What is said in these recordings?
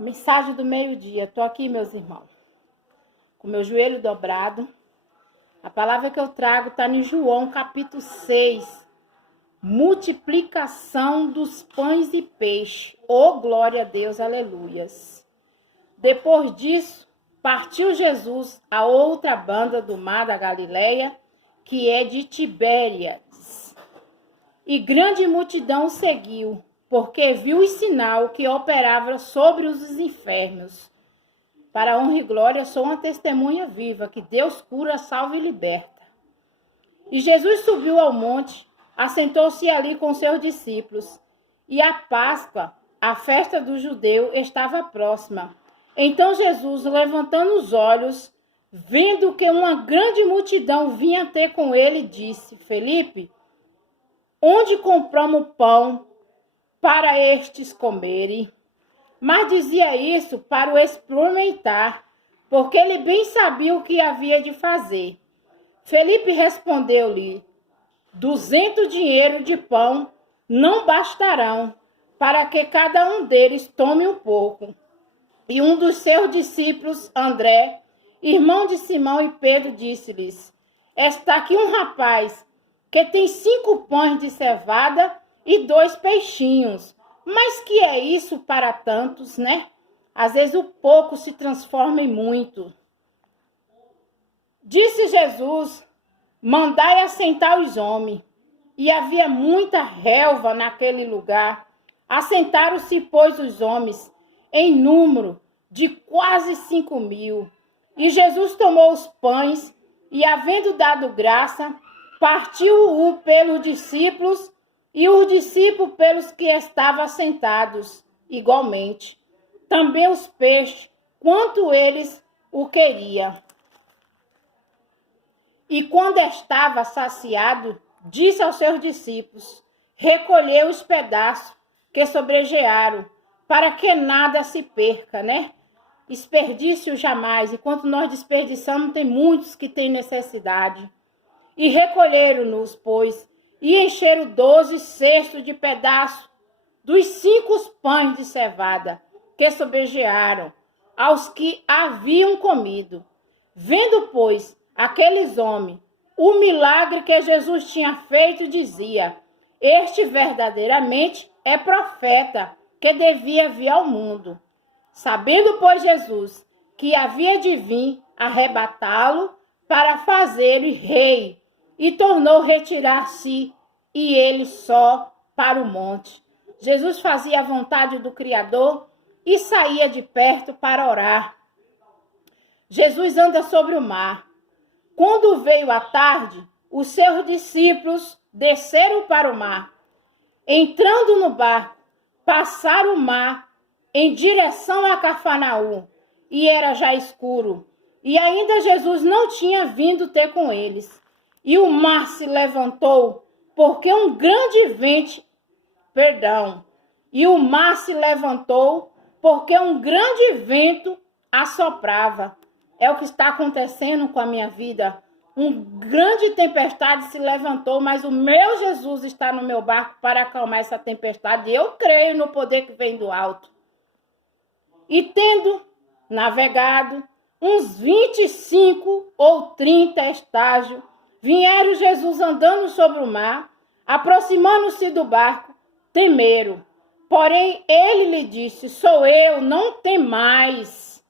Mensagem do meio-dia. Estou aqui, meus irmãos, com meu joelho dobrado. A palavra que eu trago está em João, capítulo 6. Multiplicação dos pães e peixes. Oh, glória a Deus, aleluias. Depois disso, partiu Jesus a outra banda do mar da Galileia, que é de Tibériades. E grande multidão o seguiu, porque viu o sinal que operava sobre os enfermos. Para a honra e glória, sou uma testemunha viva, que Deus cura, salva e liberta. E Jesus subiu ao monte, assentou-se ali com seus discípulos. E a Páscoa, a festa do judeu, estava próxima. Então Jesus, levantando os olhos, vendo que uma grande multidão vinha ter com ele, disse: Felipe, onde compramos pão para estes comerem? Mas dizia isso para o experimentar, porque ele bem sabia o que havia de fazer. Felipe respondeu-lhe: 200 dinheiros de pão não bastarão para que cada um deles tome um pouco. E um dos seus discípulos, André, irmão de Simão e Pedro, disse-lhes: Está aqui um rapaz que tem 5 pães de cevada e 2 peixinhos. Mas que é isso para tantos, né? Às vezes o pouco se transforma em muito. Disse Jesus: Mandai assentar os homens. E havia muita relva naquele lugar. Assentaram-se, pois, os homens, em número de quase 5.000. E Jesus tomou os pães e, havendo dado graça, partiu-o pelos discípulos e os discípulos pelos que estavam sentados igualmente. Também os peixes, quanto eles o queriam. E quando estava saciado, disse aos seus discípulos: Recolheu os pedaços que sobrejearam, para que nada se perca, né? Desperdício jamais. Enquanto nós desperdiçamos, tem muitos que têm necessidade. E recolheram-nos, pois, e encheram 12 cestos de pedaços dos 5 pães de cevada que sobrejearam aos que haviam comido. Vendo, pois, aqueles homens o milagre que Jesus tinha feito, dizia: Este verdadeiramente é profeta que devia vir ao mundo. Sabendo, pois, Jesus que havia de vir arrebatá-lo para fazer-o rei, e tornou retirar-se, e ele só para o monte. Jesus fazia a vontade do Criador e saía de perto para orar. Jesus anda sobre o mar. Quando veio a tarde, os seus discípulos desceram para o mar. Entrando no barco, passaram o mar em direção a Cafarnaum, e era já escuro, e ainda Jesus não tinha vindo ter com eles. E o mar se levantou, porque um grande vento, assoprava. É o que está acontecendo com a minha vida. Um grande tempestade se levantou, mas o meu Jesus está no meu barco para acalmar essa tempestade. Eu creio no poder que vem do alto. E tendo navegado uns 25 ou 30 estágios, vieram Jesus andando sobre o mar, aproximando-se do barco, temeram. Porém, ele lhe disse: Sou eu, não temais.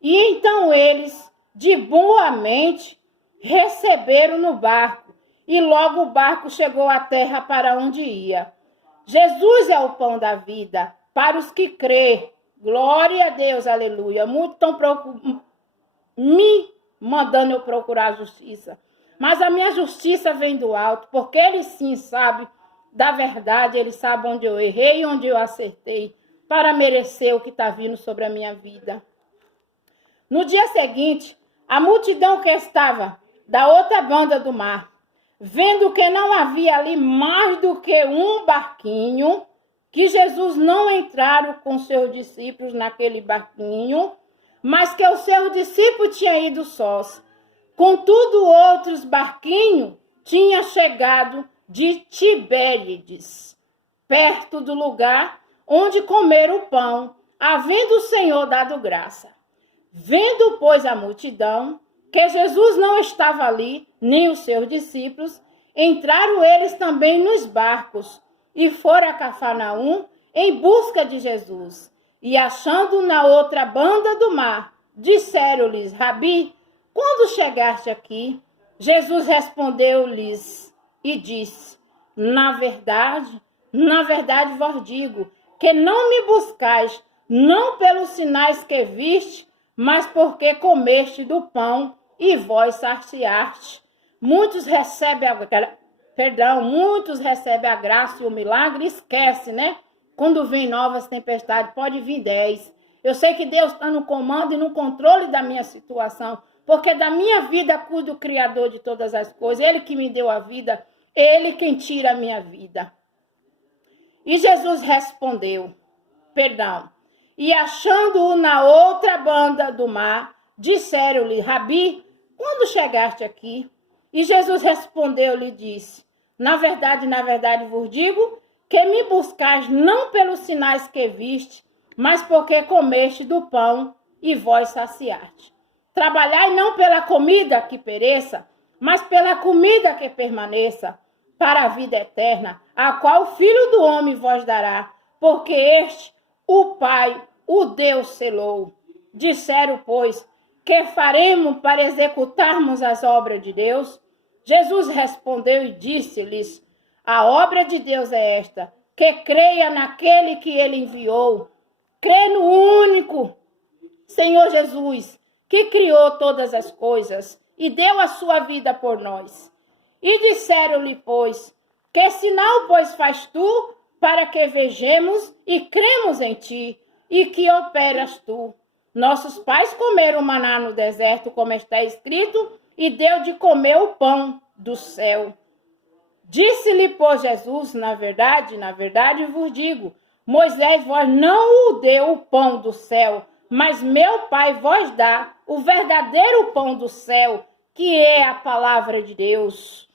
E então eles, de boa mente, receberam no barco, e logo o barco chegou à terra para onde ia. Jesus é o pão da vida, para os que crê. Glória a Deus, aleluia. Muitos estão me mandando eu procurar a justiça. Mas a minha justiça vem do alto, porque ele sim sabe da verdade, ele sabe onde eu errei e onde eu acertei, para merecer o que está vindo sobre a minha vida. No dia seguinte, a multidão que estava da outra banda do mar, vendo que não havia ali mais do que um barquinho, que Jesus não entraram com seus discípulos naquele barquinho, mas que os seus discípulos tinham ido sós. Contudo, outros barquinhos tinham chegado de Tibériades, perto do lugar onde comeram o pão, havendo o Senhor dado graça. Vendo, pois, a multidão, que Jesus não estava ali, nem os seus discípulos, entraram eles também nos barcos e foram a Cafarnaum em busca de Jesus. E achando na outra banda do mar, disseram-lhes: Rabi, quando chegaste aqui? Jesus respondeu-lhes e disse: na verdade vos digo, que não me buscais, não pelos sinais que viste, mas porque comeste do pão e vós saciaste. Muitos recebem a graça e o milagre, esquece, né? Quando vem novas tempestades, pode vir 10. Eu sei que Deus está no comando e no controle da minha situação, porque da minha vida cuida o Criador de todas as coisas. Ele que me deu a vida, Ele quem tira a minha vida. E Jesus respondeu, e achando-o na outra banda do mar, disseram-lhe: Rabi, quando chegaste aqui? E Jesus respondeu-lhe e disse: na verdade vos digo, que me buscais não pelos sinais que viste, mas porque comeste do pão e vós saciaste. Trabalhai não pela comida que pereça, mas pela comida que permaneça, para a vida eterna, a qual o Filho do Homem vos dará, porque este, o Pai, o Deus selou. Disseram, pois, que faremos para executarmos as obras de Deus? Jesus respondeu e disse-lhes: a obra de Deus é esta, que creia naquele que ele enviou. Crê no único Senhor Jesus, que criou todas as coisas e deu a sua vida por nós. E disseram-lhe, pois, que sinal, pois, faz tu, para que vejamos e cremos em ti, e que operas tu? Nossos pais comeram maná no deserto, como está escrito, e deu de comer o pão do céu. Disse-lhe, pois, Jesus: na verdade vos digo, Moisés vos não o deu o pão do céu, mas meu Pai vos dá o verdadeiro pão do céu, que é a palavra de Deus.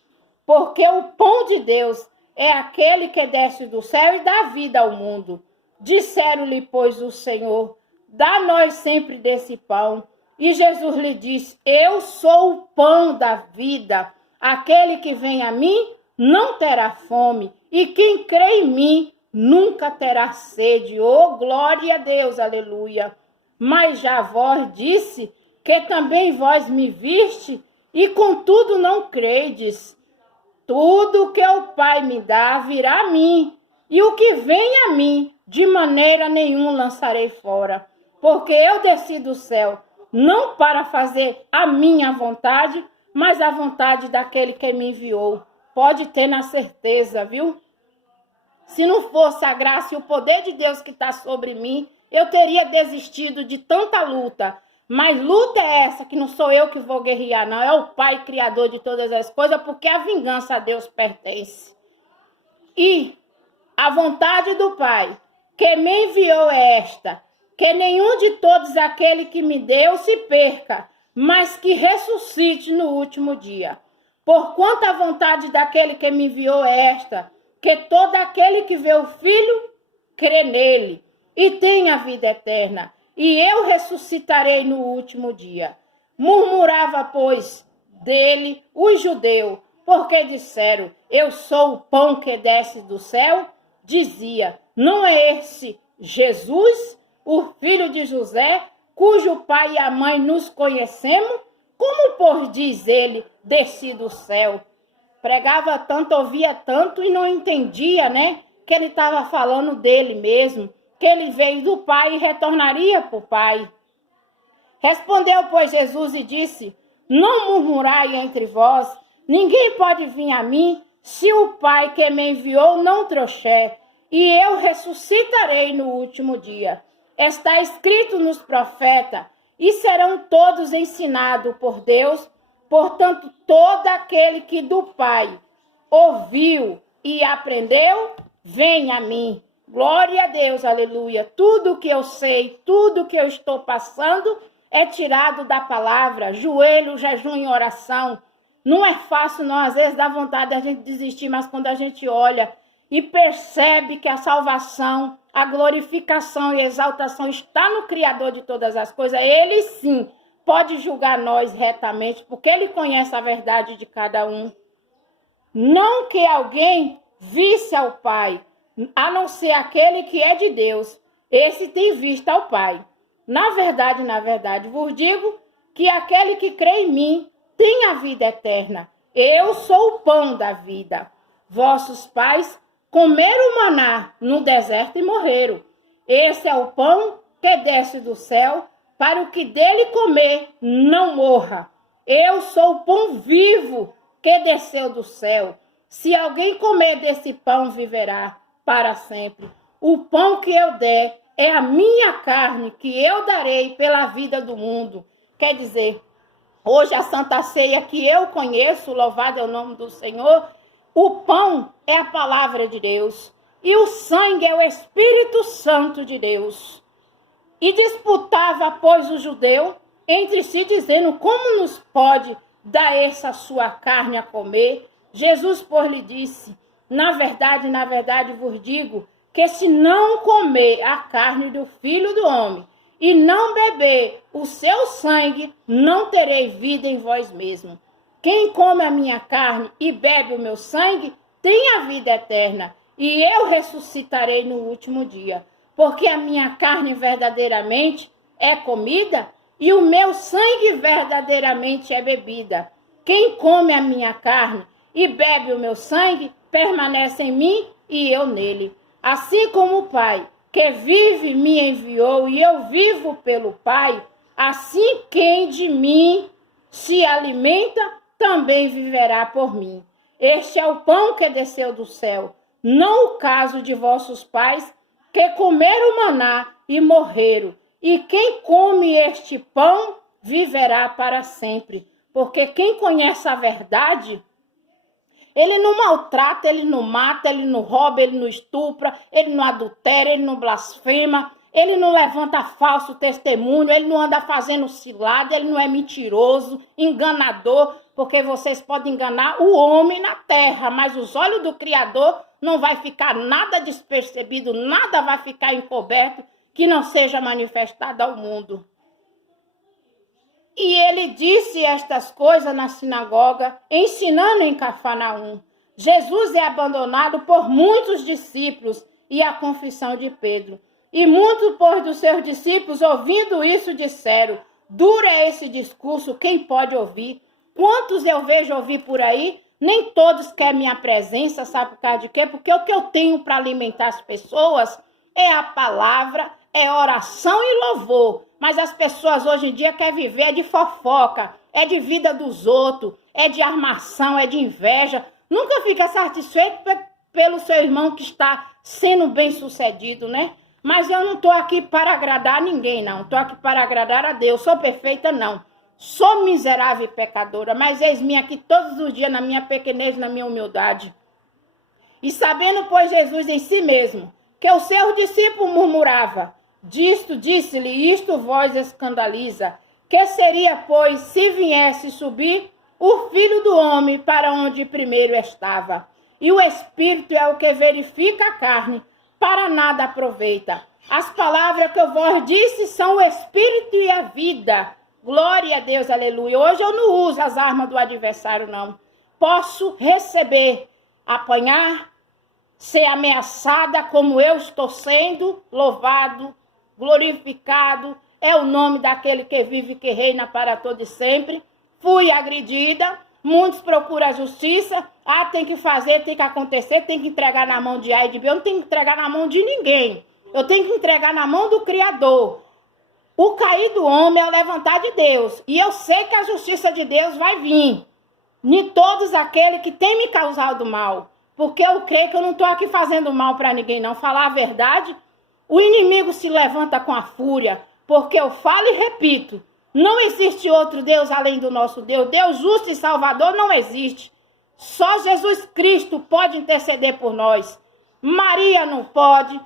Porque o pão de Deus é aquele que desce do céu e dá vida ao mundo. Disseram-lhe, pois, o Senhor: dá-nós sempre desse pão. E Jesus lhe disse: eu sou o pão da vida. Aquele que vem a mim não terá fome, e quem crê em mim nunca terá sede. Oh, glória a Deus, aleluia. Mas já vós disse que também vós me viste, e contudo não credes. Tudo que o Pai me dá virá a mim, e o que vem a mim, de maneira nenhuma lançarei fora. Porque eu desci do céu, não para fazer a minha vontade, mas a vontade daquele que me enviou. Pode ter na certeza, viu? Se não fosse a graça e o poder de Deus que está sobre mim, eu teria desistido de tanta luta. Mas luta é essa, que não sou eu que vou guerrear, não. É o Pai Criador de todas as coisas, porque a vingança a Deus pertence. E a vontade do Pai, que me enviou, é esta: que nenhum de todos aquele que me deu se perca, mas que ressuscite no último dia. Porquanto a vontade daquele que me enviou é esta: que todo aquele que vê o Filho, crê nele, e tenha a vida eterna, e eu ressuscitarei no último dia. Murmurava, pois, dele os judeus, porque disseram: eu sou o pão que desce do céu. Dizia: não é esse Jesus, o filho de José, cujo pai e a mãe nos conhecemos? Como, pois, diz ele, desci do céu? Pregava tanto, ouvia tanto e não entendia, né? Que ele estava falando dele mesmo, que ele veio do Pai e retornaria para o Pai. Respondeu, pois, Jesus e disse: não murmurai entre vós, ninguém pode vir a mim se o Pai que me enviou não trouxer, e eu ressuscitarei no último dia. Está escrito nos profetas: e serão todos ensinados por Deus. Portanto, todo aquele que do Pai ouviu e aprendeu, vem a mim. Glória a Deus, aleluia. Tudo que eu sei, tudo que eu estou passando é tirado da palavra, joelho, jejum e oração. Não é fácil, não. Às vezes dá vontade da gente desistir, mas quando a gente olha e percebe que a salvação, a glorificação e exaltação está no Criador de todas as coisas. Ele sim pode julgar nós retamente, porque ele conhece a verdade de cada um. Não que alguém visse ao Pai, a não ser aquele que é de Deus. Esse tem visto ao Pai. Na verdade, vos digo que aquele que crê em mim tem a vida eterna. Eu sou o pão da vida. Vossos pais comeram maná no deserto e morreram. Esse é o pão que desce do céu, para o que dele comer não morra. Eu sou o pão vivo que desceu do céu. Se alguém comer desse pão, viverá para sempre. O pão que eu der é a minha carne, que eu darei pela vida do mundo. Quer dizer, hoje a Santa Ceia que eu conheço, louvado é o nome do Senhor, o pão é a palavra de Deus e o sangue é o Espírito Santo de Deus. E disputava, pois, o judeu entre si, dizendo, como nos pode dar essa sua carne a comer? Jesus, pois, lhe disse, na verdade vos digo, que se não comer a carne do Filho do Homem e não beber o seu sangue, não terei vida em vós mesmos. Quem come a minha carne e bebe o meu sangue, tem a vida eterna, e eu ressuscitarei no último dia. Porque a minha carne verdadeiramente é comida, e o meu sangue verdadeiramente é bebida. Quem come a minha carne e bebe o meu sangue, permanece em mim e eu nele. Assim como o Pai, que vive, me enviou, e eu vivo pelo Pai, assim quem de mim se alimenta, também viverá por mim. Este é o pão que desceu do céu, não o caso de vossos pais, que comeram maná e morreram. E quem come este pão, viverá para sempre. Porque quem conhece a verdade, ele não maltrata, ele não mata, ele não rouba, ele não estupra, ele não adultera, ele não blasfema, ele não levanta falso testemunho, ele não anda fazendo cilada, ele não é mentiroso, enganador, porque vocês podem enganar o homem na terra, mas os olhos do Criador não vai ficar nada despercebido, nada vai ficar encoberto que não seja manifestado ao mundo. E ele disse estas coisas na sinagoga, ensinando em Cafarnaum. Jesus é abandonado por muitos discípulos e a confissão de Pedro. E muitos, pois, dos seus discípulos, ouvindo isso, disseram, duro é esse discurso, quem pode ouvir? Quantos eu vejo ouvir por aí? Nem todos querem minha presença, sabe por causa de quê? Porque o que eu tenho para alimentar as pessoas é a palavra, é oração e louvor. Mas as pessoas hoje em dia querem viver de fofoca, é de vida dos outros, é de armação, é de inveja. Nunca fica satisfeito pelo seu irmão que está sendo bem sucedido, né? Mas eu não estou aqui para agradar ninguém, não. Estou aqui para agradar a Deus. Sou perfeita, não. Sou miserável e pecadora, mas eis-me aqui todos os dias na minha pequenez, na minha humildade. E sabendo, pois, Jesus em si mesmo, que o seu discípulo murmurava, disto disse-lhe, isto vos escandaliza. Que seria, pois, se viesse subir o Filho do Homem para onde primeiro estava? E o Espírito é o que verifica a carne, para nada aproveita. As palavras que eu vos disse são o Espírito e a vida. Glória a Deus, aleluia. Hoje eu não uso as armas do adversário, não. Posso receber, apanhar, ser ameaçada como eu estou sendo, louvado, glorificado. É o nome daquele que vive e que reina para todo e sempre. Fui agredida, muitos procuram a justiça. Ah, tem que fazer, tem que acontecer, tem que entregar na mão de A e de B. Eu não tenho que entregar na mão de ninguém. Eu tenho que entregar na mão do Criador. O cair do homem é o levantar de Deus. E eu sei que a justiça de Deus vai vir em todos aqueles que têm me causado mal. Porque eu creio que eu não estou aqui fazendo mal para ninguém, não. Falar a verdade, o inimigo se levanta com a fúria. Porque eu falo e repito, não existe outro Deus além do nosso Deus. Deus justo e salvador não existe. Só Jesus Cristo pode interceder por nós. Maria não pode,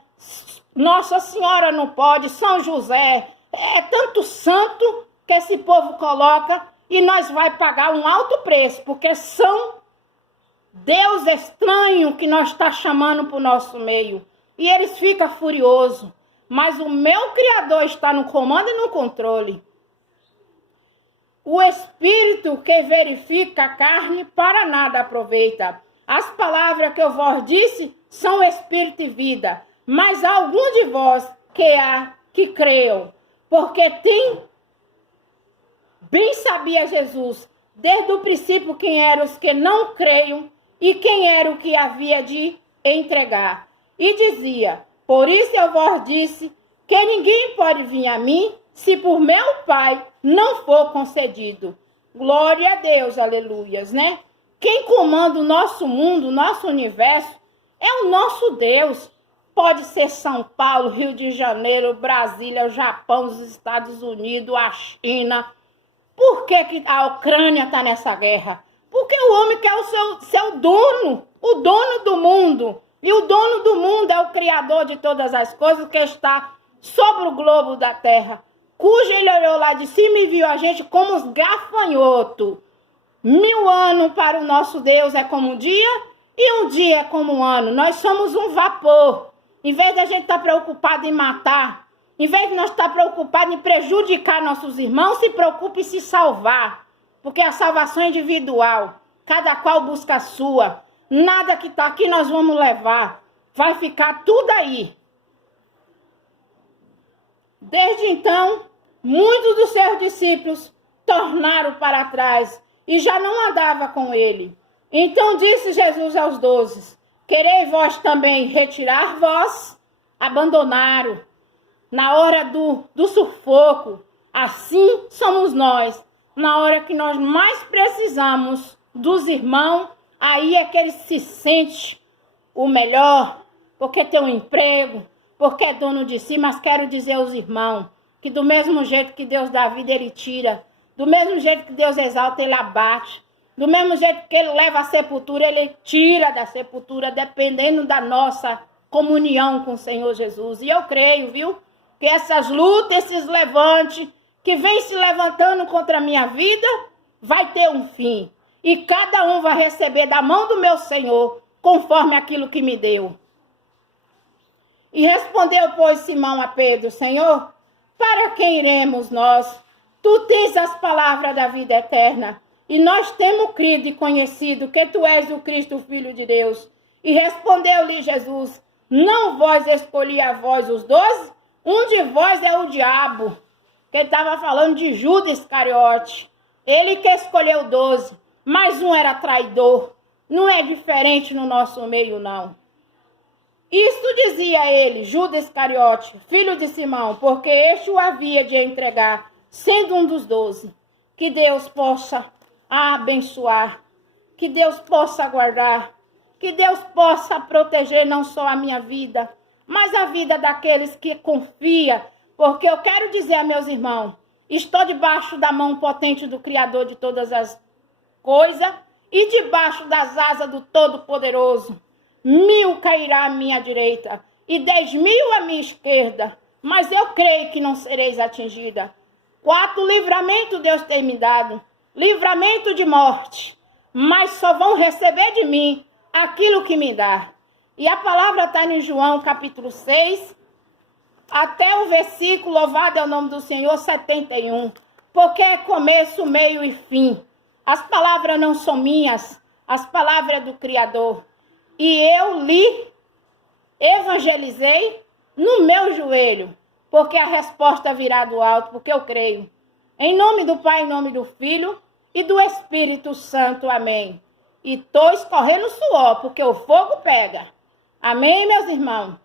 Nossa Senhora não pode, São José. É tanto santo que esse povo coloca e nós vai pagar um alto preço, porque são Deus estranho que nós está chamando para o nosso meio. e eles ficam furiosos. Mas o meu Criador está no comando e no controle. O Espírito que verifica a carne para nada aproveita. As palavras que eu vos disse são Espírito e vida. Mas há algum de vós que creiam, porque bem sabia Jesus, desde o princípio, quem eram os que não creiam e quem era o que havia de entregar. E dizia, por isso eu vos disse que ninguém pode vir a mim se por meu Pai não for concedido. Glória a Deus, aleluias, né? Quem comanda o nosso mundo, o nosso universo, é o nosso Deus. Pode ser São Paulo, Rio de Janeiro, Brasília, o Japão, os Estados Unidos, a China. Por que a Ucrânia está nessa guerra? Porque o homem quer o seu dono, o dono do mundo. E o dono do mundo é o Criador de todas as coisas que está sobre o globo da terra, cujo ele olhou lá de cima e viu a gente como os gafanhotos. 1000 anos para o nosso Deus é como um dia, e um dia é como um ano. Nós somos um vapor. Em vez da gente estar preocupado em matar, em vez de nós estar preocupados em prejudicar nossos irmãos, se preocupe em se salvar. Porque a salvação é individual. Cada qual busca a sua. Nada que está aqui nós vamos levar. Vai ficar tudo aí. Desde então, muitos dos seus discípulos tornaram para trás e já não andava com ele. Então disse Jesus aos 12, quereis vós também retirar vós? Abandonaram. Na hora do sufoco, assim somos nós. Na hora que nós mais precisamos dos irmãos, aí é que ele se sente o melhor, porque tem um emprego, porque é dono de si. Mas quero dizer aos irmãos que do mesmo jeito que Deus dá vida, ele tira. Do mesmo jeito que Deus exalta, ele abate. Do mesmo jeito que ele leva à sepultura, ele tira da sepultura, dependendo da nossa comunhão com o Senhor Jesus. E eu creio, viu, que essas lutas, esses levantes, que vem se levantando contra a minha vida, vai ter um fim. E cada um vai receber da mão do meu Senhor, conforme aquilo que me deu. E respondeu, pois, Simão a Pedro, Senhor, para quem iremos nós? Tu tens as palavras da vida eterna. E nós temos crido e conhecido que tu és o Cristo, o Filho de Deus. E respondeu-lhe Jesus, não vós escolhi a vós os 12? Um de vós é o diabo. Que ele estava falando de Judas Iscariote. Ele que escolheu 12. Mas um era traidor. Não é diferente no nosso meio, não. Isto dizia ele, Judas Iscariote, filho de Simão, porque este o havia de entregar, sendo um dos 12. Que Deus possa abençoar, que Deus possa guardar, que Deus possa proteger não só a minha vida, mas a vida daqueles que confiam, porque eu quero dizer a meus irmãos, estou debaixo da mão potente do Criador de todas as coisas e debaixo das asas do Todo-Poderoso. 1000 cairá à minha direita e 10.000 à minha esquerda, mas eu creio que não sereis atingida. 4 livramentos Deus tem me dado, livramento de morte, mas só vão receber de mim aquilo que me dá. E a palavra está em João capítulo 6, até o versículo, louvado é o nome do Senhor, 71, porque é começo, meio e fim. As palavras não são minhas, as palavras é do Criador. E eu lhe evangelizei no meu joelho, porque a resposta virá do alto, porque eu creio. Em nome do Pai, em nome do Filho e do Espírito Santo. Amém. E estou escorrendo suor, porque o fogo pega. Amém, meus irmãos?